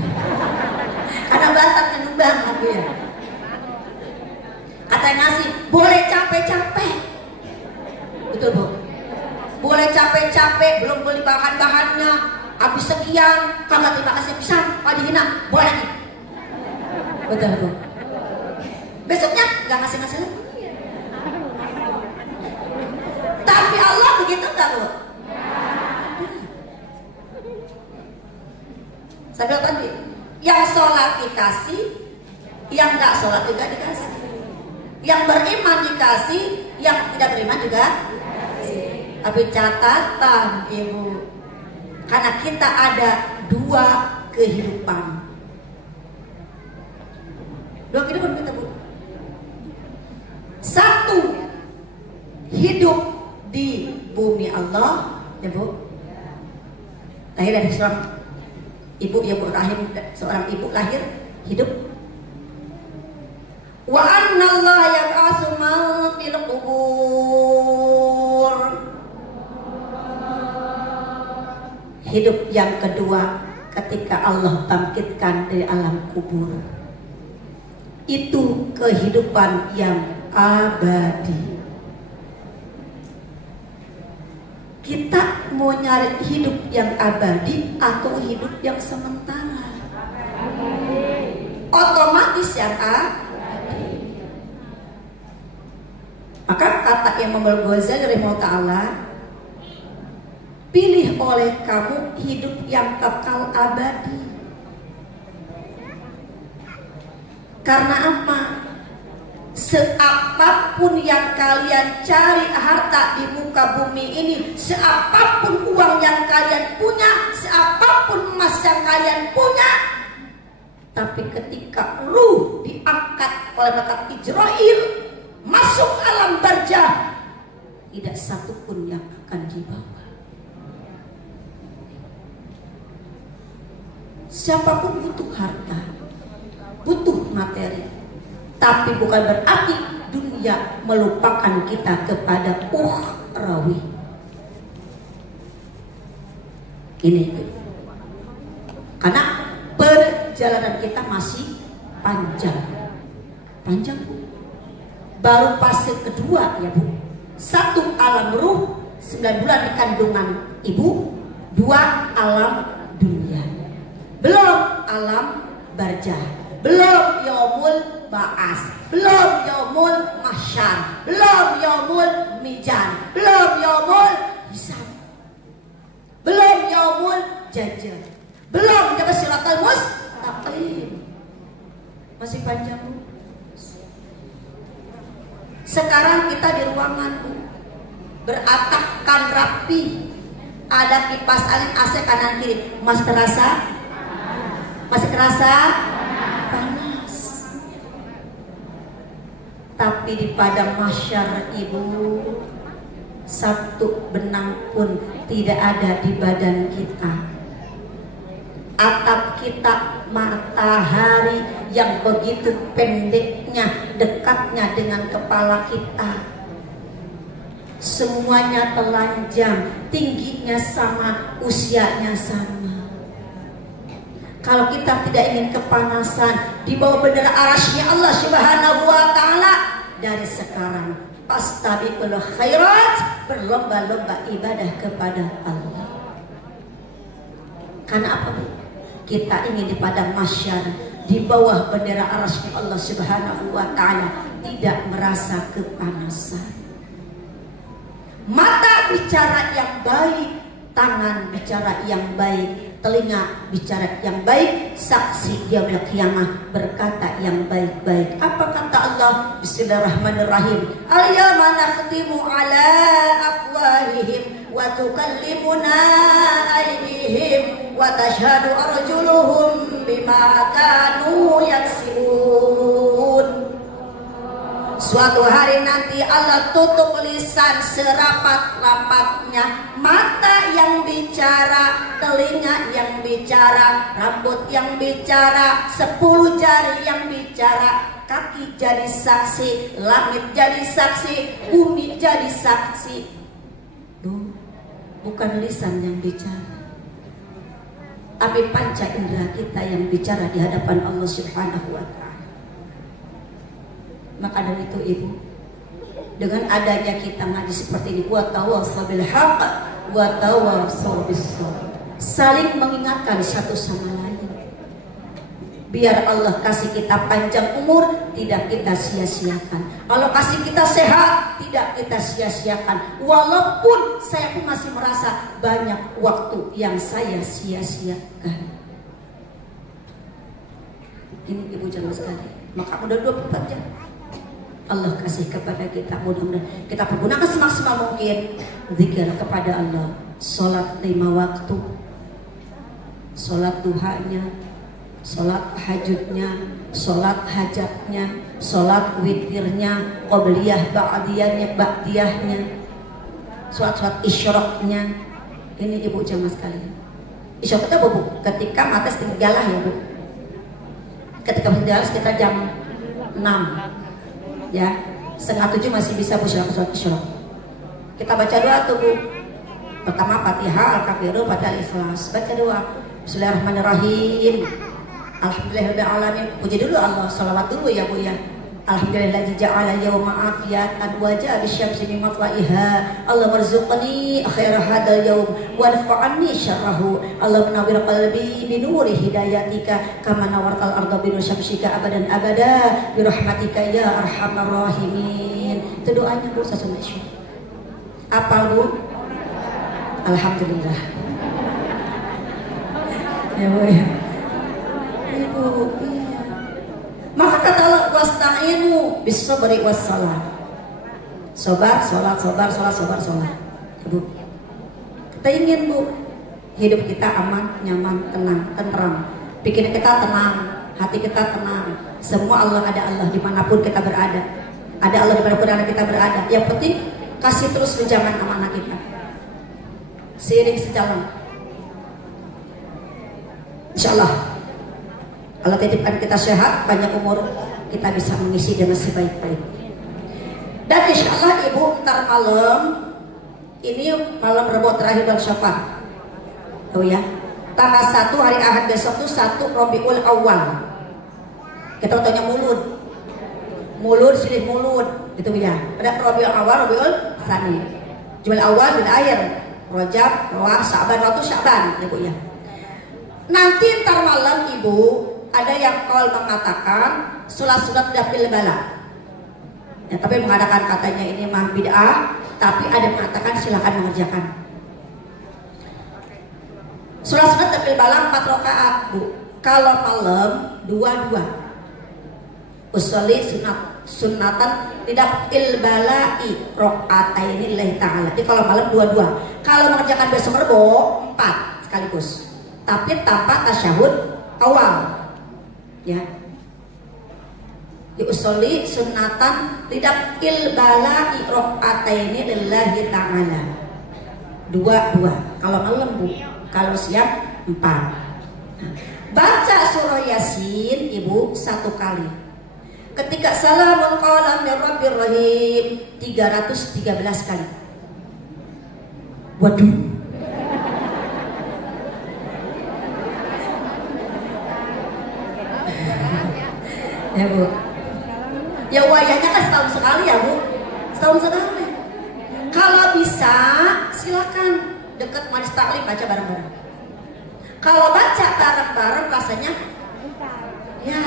Karena bantatnya numbang aku ya. Kata yang ngasih, boleh capek-capek. Betul Bu. Boleh capek-capek, belum beli bahan-bahannya, habis sekian, kagak terima kasih pisan, Pak dihina, boleh lagi. Betul Bu. Besoknya nggak ngasih-ngasih lagi. Tapi Allah begitu nggak Bu? Saya bilang tadi, yang sholat dikasih, yang nggak sholat juga dikasih, yang beriman dikasih, yang tidak beriman juga dikasih. Tapi catatan Ibu, karena kita ada dua kehidupan. Dua kehidupan kita Bu. Satu, hidup di bumi Allah, ya Bu. Lahir dari seorang ibu yang berrahim, seorang ibu lahir hidup. Wa anna Allah yab'atsu man fil qubur. Hidup yang kedua ketika Allah bangkitkan dari alam kubur. Itu kehidupan yang abadi. Kita mau nyari hidup yang abadi atau hidup yang sementara? Otomatis yang abadi. Maka kata Imam Al-Ghazali rahimahullah ta'ala, pilih oleh kamu hidup yang kekal abadi. Karena apa? Seapapun yang kalian cari harta di muka bumi ini, seapapun uang yang kalian punya, seapapun emas yang kalian punya, tapi ketika ruh diangkat oleh malaikat Israil masuk alam barzah, tidak satu pun yang akan dibawa. Siapapun butuh harta, butuh materi, tapi bukan berarti dunia melupakan kita kepada ukhrawi. Ini karena perjalanan kita masih panjang. Panjang Bu. Baru fase kedua ya Bu. 1 alam ruh, 9 bulan di kandungan ibu, 2 alam dunia. Belum alam barzah, belum yaumul ba'as, belum yaumul mahsyar, belum yaumul mizan, belum yaumul hisab, belum yaumul jajal, belum jaga siratal mustaqim. Masih panjang Bu. Sekarang kita di ruangan Bu, beratapkan rapi, ada kipas angin AC kanan kiri. Masih terasa? Masih terasa? Panas. Tapi di padang mahsyar Ibu, satu benang pun tidak ada di badan kita. Atap kita matahari yang begitu pendeknya, dekatnya dengan kepala kita. Semuanya telanjang, tingginya sama, usianya sama. Kalau kita tidak ingin kepanasan, di bawah bendera arasy-Nya Allah Subhanahu wa ta'ala, dari sekarang fastabiqul khairat, berlomba-lomba ibadah kepada Allah. Karena apa Bu? kita ingin di padang mahsyar di bawah bendera arasy Allah Subhanahu wa taala tidak merasa kepanasan. Mata bicara yang baik, tangan bicara yang baik, telinga bicara yang baik, saksi yaumil qiyamah berkata yang baik-baik. Apa kata Allah? Bismillahirrahmanirrahim. Al-yawma nakhtimu ala afwahihim wa tukallimuna aydihim wa tashhadu arjuluhum bima kanu yaksibun. Suatu hari nanti Allah tutup lisan serapat-rapatnya, mata yang bicara, telinga yang bicara, rambut yang bicara, 10 jari yang bicara, kaki jadi saksi, langit jadi saksi, bumi jadi saksi. Tuh, bukan lisan yang bicara, tapi panca indera kita yang bicara di hadapan Allah Subhanahu wa ta'ala. Maka dari itu ibu, dengan adanya kita ngaji seperti ini, wa tawassaw bil haqq wa tawassaw bis sabr, saling mengingatkan satu sama lain, biar Allah kasih kita panjang umur, tidak kita sia-siakan. Allah kasih kita sehat, tidak kita sia-siakan. Walaupun saya pun masih merasa banyak waktu yang saya sia-siakan. Ini ibu jangan sekali, maka udah 24 jam Allah kasih kepada kita, mudah-mudahan kita pergunakan semaksimal mungkin zikir kepada Allah, sholat 5 waktu, sholat duhanya, sholat tahajudnya, sholat hajatnya, sholat witirnya, qobliyah ba'diyahnya, sholat isyraqnya. Ini ibu jamaah sekalian, isyraq itu bu, ketika mata setengah ya bu, ketika setengah sekitar jam 6 ya, 6:30 masih bisa bu sholat isyraq. Kita baca doa tuh bu, pertama Fatihah, Al-Kafirun, baca Al-Ikhlas, baca doa Bismillahirrahmanirrahim, Alhamdulillahirabbil alamin, puji dulu Allah, salawat dulu ya bu ya. Alhamdulillah ja'ala yawma afiyatan wa ja'a bisyamsi min matla'iha, Allah marzuqni khaira hadzal yawm wa anfa'ni syarrahu, Allah menawwir qalbi bi nuri hidayatika kama nawartal arda bi nur syamsika abadan abada bi rahmatika ya arhamar rahimin. Itu doanya bu sesuai isya. Apa bu? Alhamdulillah. Ya bu ya. Ibu, iya. Maka kata Allah, wasta'inu bis-sabri was-salat. Sabar, salat, sabar, salat, sabar, salat. Ibu, kita ingin bu, hidup kita aman, nyaman, tenang, tentram. Pikiran kita tenang, hati kita tenang. Semua Allah, ada Allah dimanapun kita berada. Ada Allah dimanapun kita berada. Yang penting kasih terus pinjaman amanah kita. Seiring sejalan, insyaallah Allah titipkan kita sehat, banyak umur, kita bisa mengisi dengan sebaik-baik. Dan insya Allah ibu, ntar malam ini malam Rabu terakhir bulan Syawal, tahu ya, tanggal 1 hari Ahad besok tuh 1 Rabiul Awal. Kita tanya mulut silih mulut itu ya. Ada Rabiul Awal, Rabiul Tsani, Jumal Awal, bil akhir, Rajab, Rawah, Sa'ban, waktu Sa'ban ya bu ya. Nanti ntar malam ibu, ada yang kau mengatakan sunat dapil bala ya, tapi mengadakan katanya ini mah bid'ah, tapi ada yang mengatakan silakan mengerjakan sunat dapil bala 4 rakaat bu. Kalau malam 2 usolli sunatan tidak ilbalai rakaataini lillahi ta'ala. Jadi kalau malam 2. Kalau mengerjakan besok Rebo 4 sekaligus, tapi tanpa tasyahud awal ya. Diusolli sunatan tidak ilbala rakaataini lillahi ta'ala 2 kalau malam bu. Kalau siang 4. Baca surah Yasin ibu 1 kali. Ketika salamun qawlan min rabbir rahim 313 kali. Waduh, ya bu, ya wayahnya kan setahun sekali ya bu, setahun sekali. Kalau bisa silakan dekat majelis taklim baca bareng-bareng. Kalau baca bareng-bareng rasanya ya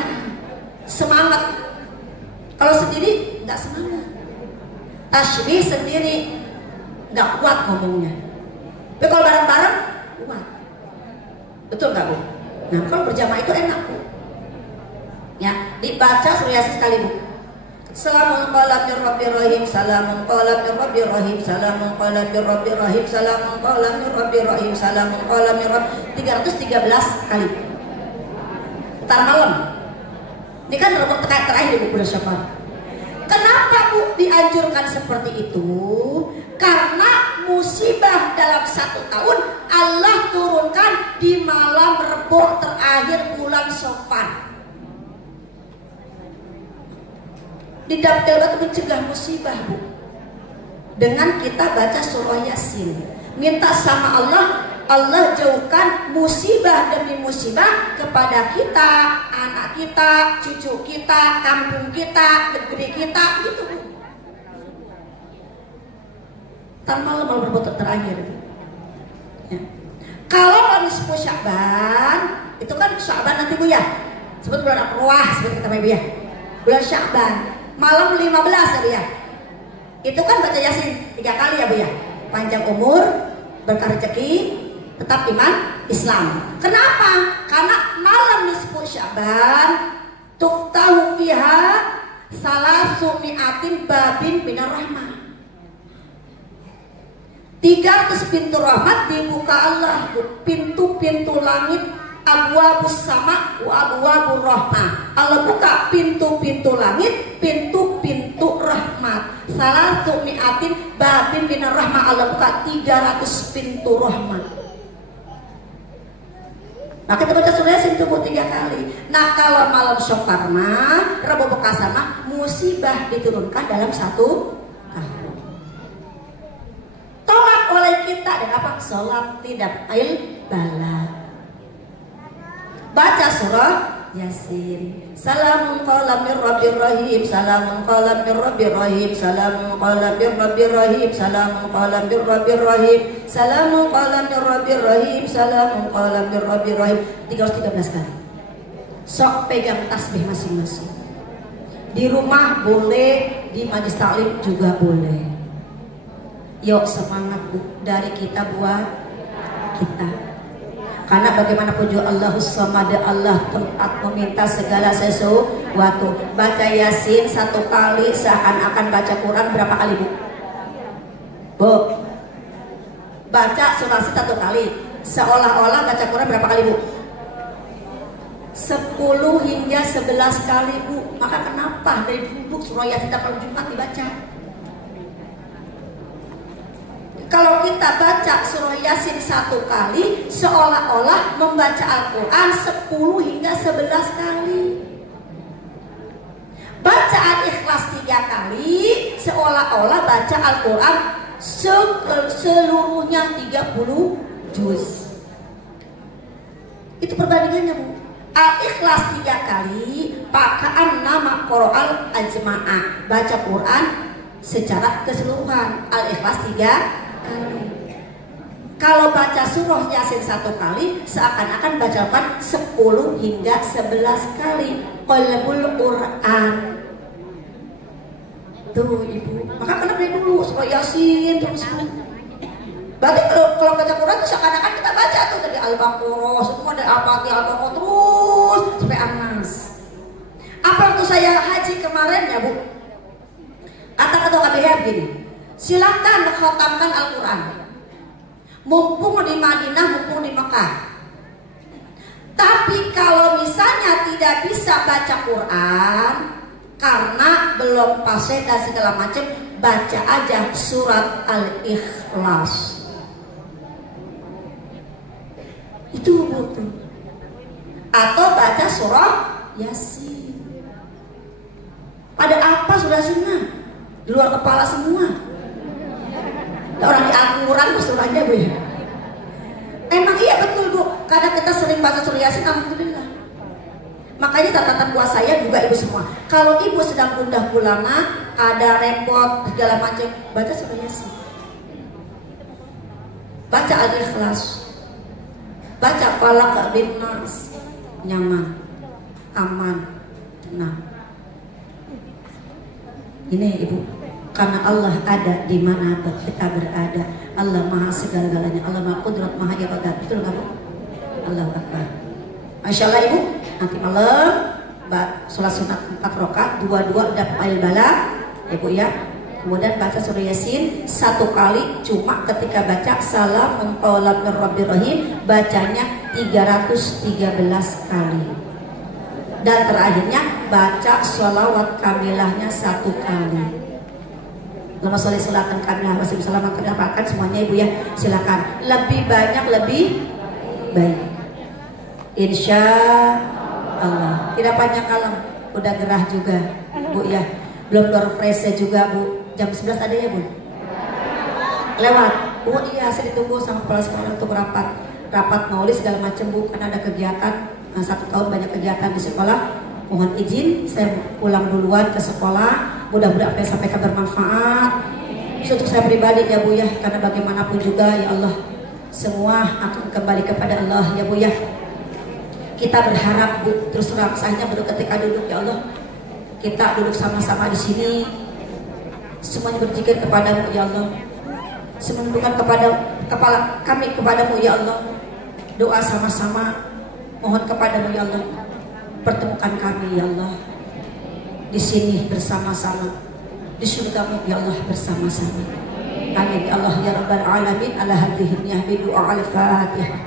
semangat. Kalau sendiri nggak semangat. Tasbih sendiri nggak kuat ngomongnya. Tapi kalau bareng-bareng kuat. Betul nggak Bu? Nah kalau berjamaah itu enak Bu. Ya dibaca surah Yasin sekali Bu. Salamun qala mir rabbir rahim, salamun qala mir rabbir rahim, salamun qala mir rabbir rahim, salamun qala mir rabbir rahim, salamun qala mir 313 kali. Ntar malam. Ini kan rukun terakhir di bulan Syawal. Kenapa Bu dianjurkan seperti itu? Karena musibah dalam 1 tahun Allah turunkan di malam Rebo terakhir bulan Syawal. Di dapil batu mencegah musibah Bu. Dengan kita baca surah Yasin, minta sama Allah, Allah jauhkan musibah demi musibah kepada kita, anak kita, cucu kita, kampung kita, negeri kita, gitu Bu. Tanpa malam berbuat terakhir. Ya. Kalau nisfu Sya'ban, itu kan Sya'ban nanti Bu ya. Sebut bulan Aqra'ah, seperti kata Ibu ya. Bulan Sya'ban. Malam 15 ya Bu ya. Itu kan baca Yasin 3 kali ya Bu ya. Panjang umur, berkah rezeki, tetap iman Islam. Kenapa? Karena malam nisfu Sya'ban tuftahu fiha salasu mi'atin babin minar rahmah. 300 pintu rahmat dibuka Allah, pintu-pintu langit, abwabus sama wa abwabur rahmah. Allah buka pintu-pintu langit, pintu-pintu rahmat. Salatu mi'atin babin minar rahmah. Allah buka 300 pintu rahmat. Nah kita baca surah Yasin itu 3 kali. Nah kalau malam Syafar mah, Rabu Bekasa mah, musibah diturunkan dalam 1 tahun. Tolak oleh kita dan apa? Sholat tidak bala. Baca surah Yasin. Salamun qala mir rabbir rahim, salamun qala mir rabbir rahim, salamun qala mir rabbir rahim, salamun qala mir rabbir rahim, salamun qala mir rabbir rahim, salamun qala mir rabbir rahim. 313 kali. Sok pegang tasbih masing-masing. Di rumah boleh, di majelis taklim juga boleh. Yuk semangat Bu, dari kita buat kita. Karena bagaimanapun juga Allahus Samad, Allah tempat meminta segala sesuatu. Baca Yasin 1 kali seakan-akan baca Quran berapa kali Bu? Bu, baca surah Yasin 1 kali seolah-olah baca Quran berapa kali Bu? 10 hingga 11 kali Bu. Maka kenapa dari duduk surah Yasin tiap Jumat dibaca? Kalau kita baca surah Yasin 1 kali, seolah-olah membaca Al-Quran 10 hingga 11 kali. Baca Al-Ikhlas 3 kali, seolah-olah baca Al-Quran seluruhnya 30 juz. Itu perbandingannya Bu. Al-Ikhlas 3 kali, pakaan nama Qur'an Ajma'ah, baca Quran secara keseluruhan. Al-Ikhlas 3 kali. Kalau baca surah Yasin 1 kali, seakan-akan bacakan 10 hingga 11 kali. Qalbul Quran. Tuh Ibu. Maka kena beli dulu surah Yasin terus. Berarti kalau baca Quran itu seakan-akan kita baca tuh dari Al-Baqarah, semua dari Al-Fatihah, Al-Baqarah terus sampai An-Nas. Apa waktu saya haji kemarin ya Bu? Kata ketua KBH begini. Silakan khatamkan Al-Quran. Mumpung di Madinah, mumpung di Mekah. Tapi kalau misalnya tidak bisa baca Quran karena belum fasih dan segala macam, baca aja surat Al-Ikhlas. Itu betul. Atau baca surah Yasin. Pada apa surah Yasin? Di luar kepala semua. Orang di Al-Quran surahnya Bu ya. Emang iya betul Bu, karena kita sering baca surah Yasin, alhamdulillah. Makanya catatan buat saya juga Ibu semua. Kalau Ibu sedang gundah gulana, ada repot segala macam, baca surah Yasin. Baca Al-Ikhlas. Baca Falaq bin Nas, nyaman, aman, tenang. Ini Ibu, karena Allah ada di mana kita berada. Allah Maha segala-galanya, Allah Maha Qudrat, Maha Iradat. Betul nggak Bu? Allahu Akbar. Masya Allah Ibu, nanti malam sholat sunat 4 rakaat, 2 dafail bala, Ibu ya. Kemudian baca surah Yasin 1 kali, cuma ketika baca salam qaulan mir rabbir rahim bacanya 313 kali. Dan terakhirnya baca sholawat kamilahnya 1 kali. Lama sholli sholatan kamilah masih bisa lama terdapatkan semuanya Ibu ya. Silakan. Lebih banyak lebih baik. Insya Allah. Tidak panjang kalam. Udah gerah juga Bu ya. Belum refresh juga Bu. Jam 11 ada ya Bu? Lewat. Oh iya, saya ditunggu sama kepala sekolah untuk rapat maulid segala macam Bu, karena ada kegiatan 1 tahun banyak kegiatan di sekolah. Mohon izin saya pulang duluan ke sekolah. Mudah-mudahan apa yang sampaikan bermanfaat untuk saya pribadi ya Bu ya, karena bagaimanapun juga ya Allah semua akan kembali kepada Allah ya Bu ya. Kita berharap Bu, terus terang saja ketika duduk ya Allah, kita duduk sama-sama di sini. Semuanya berzikir kepadamu ya Allah, menundukkan kepada kepala kami kepadamu ya Allah, doa sama-sama mohon kepadamu ya Allah, pertemukan kami ya Allah di sini bersama-sama, di surgamu ya Allah bersama-sama. Amin ya Allah ya Rabbal Alamin. Ala hadhihi niyahmi doa al-Fatihah.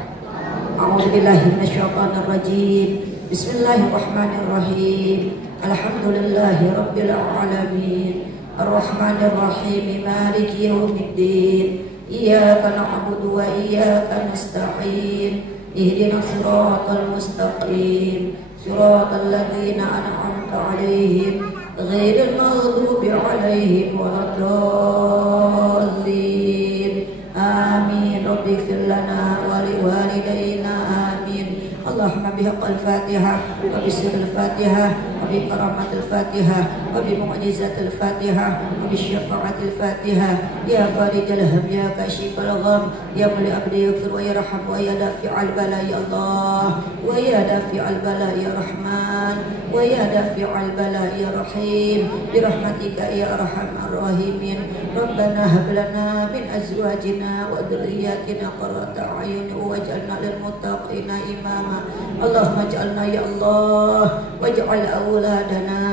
A'udzubillahi minasyaitonir rajim. Bismillahirrahmanirrahim. Alhamdulillahi rabbil alamin. Ar-Rahmanir Rahim, Maliki Yaumiddin. Iyyaka na'budu wa iyyaka nasta'in. Ihdinas siratal mustaqim. Siratal ladzina an'amta 'alaihim ghairil maghdubi 'alaihim waladdallin. Amin. Rabbighfir lana wa liwalidayna. Amin. Allahumma bihaqqil Fatihah wa bisirril Fatihah wa bi karamatil Fatihah wa bi mu'jizatil Fatihah wa bi syafa'atil Fatihah. Ya farijal ham ya kashifal gham ya muli abdi yaghfir wa yarham wa ya dafi'al bala ya Allah wa ya dafi'al bala ya Rahman wa ya dafi'al bala ya Rahim bi rahmatika ya arhamar rahimin. Rabbana hab lana min azwajina wa dhurriyyatina qurrata a'yun waj'alna lil muttaqina imama. Allahumma ij'alna ya Allah waj'al awladana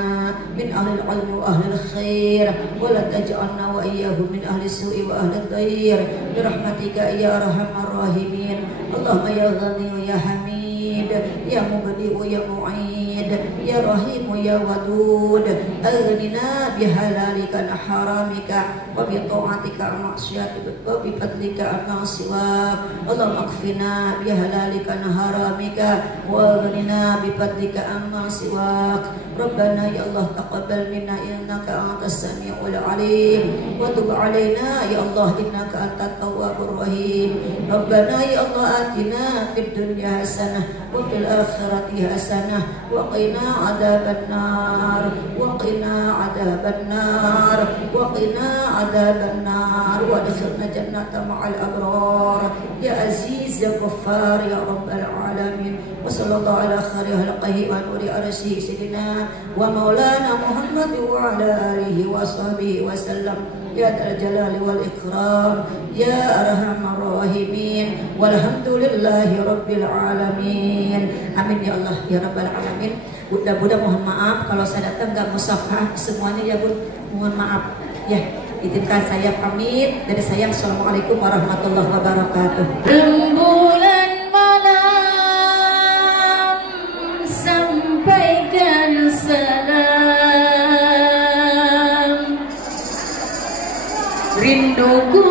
min ahli al-'ilm wa ahli al-khair wa la taj'alna wa iyyahum min ahli as-su'i wa ahli ad-dair bi rahmatika ya arhamar rahimin. Allahumma ya Ghani ya Hamid ya Mubdi ya Mu'id ya Rahim ya Wadud aghnina bihalalika an haramika wa bi ta'atika an ma'siyatika wa bi fadlika an siwak. Allahumma akfina bihalalika an haramika wa aghnina bi fadlika an siwak. Rabbana ya Allah taqabbal minna innaka antas samiul alim wa tub alaina ya Allah innaka antat tawwabur rahim. Rabbana ya Allah atina fid dunya hasanah wa fil akhirati hasanah wa qina adzaban nar wa qina adzaban nar wa qina adzaban nar wa adkhilna jannata ma'al abrar ya aziz ya ghaffar ya rabbal alamin. Wa sallallahu ala khairi khalqihi wa nuri arsyih sayyidina wa maulana Muhammad wa ala alihi wa sahbihi wa sallam ya dzal jalali wal ikram ya arhamar rahimin walhamdulillahi rabbil alamin. Amin ya Allah ya rabbal alamin. Bunda-bunda mohon maaf kalau saya datang nggak musafah semuanya ya Bun, mohon maaf ya. Izinkan saya pamit dari saya. Assalamualaikum warahmatullahi wabarakatuh. Rembulan malam sampaikan salam rinduku